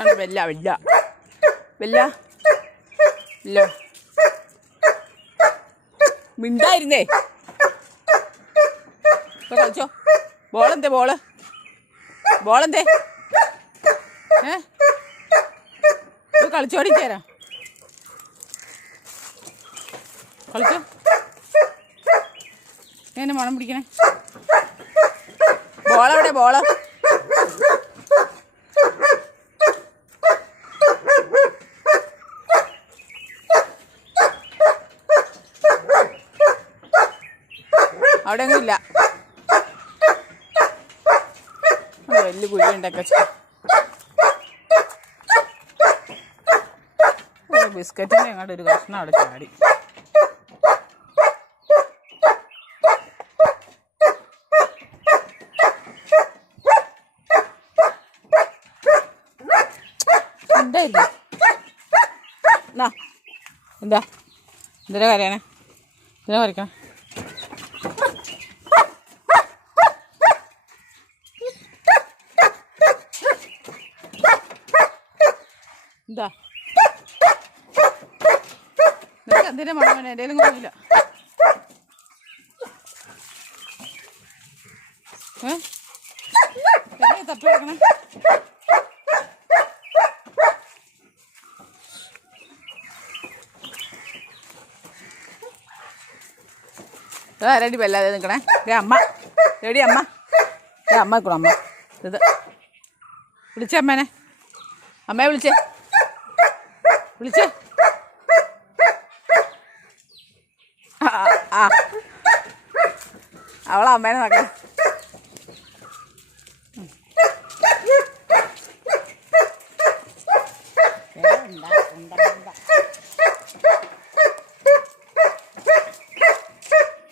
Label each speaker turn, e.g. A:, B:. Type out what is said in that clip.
A: ആണ് വെല്ല വെല്ല. വെല്ല. ഇല്ല. മിണ്ടായിരുന്നേ. ഇപ്പൊ കളിച്ചോ. ബോളെന്തേ ബോൾ? ബോളെന്തേ? ഏ? കളിച്ചോടി തരാം കളിച്ചോ. എന്നെ മണം പിടിക്കണേ ബോളെവിടെ ബോൾ? അവിടെ ഒന്നും ഇല്ല വലിയ കുഴി ഉണ്ടാക്കി ബിസ്ക്കറ്റിന്റെ അങ്ങോട്ട് ഒരു കഷ്ണം അവിടെ ചാടി. എന്നാ എന്താ? എന്തിനാ കരയണേ? എന്തിനാ കരയ്ക്കണേ എന്താ നിനക്ക് എന്തിനാ മണം വേണേ? എന്റെ കുഴപ്പമില്ല ഏ? തപ്പി വല്ലാതെ നിൽക്കണേ അമ്മ. എടി അമ്മ. ഏ അമ്മ നിൽക്കണം അമ്മ. ഇത്. വിളിച്ചേ അമ്മേനെ. അമ്മയെ വിളിച്ചേ. വിളിച്ചേ. ആ അവളെ അമ്മേനെ നോക്കാം.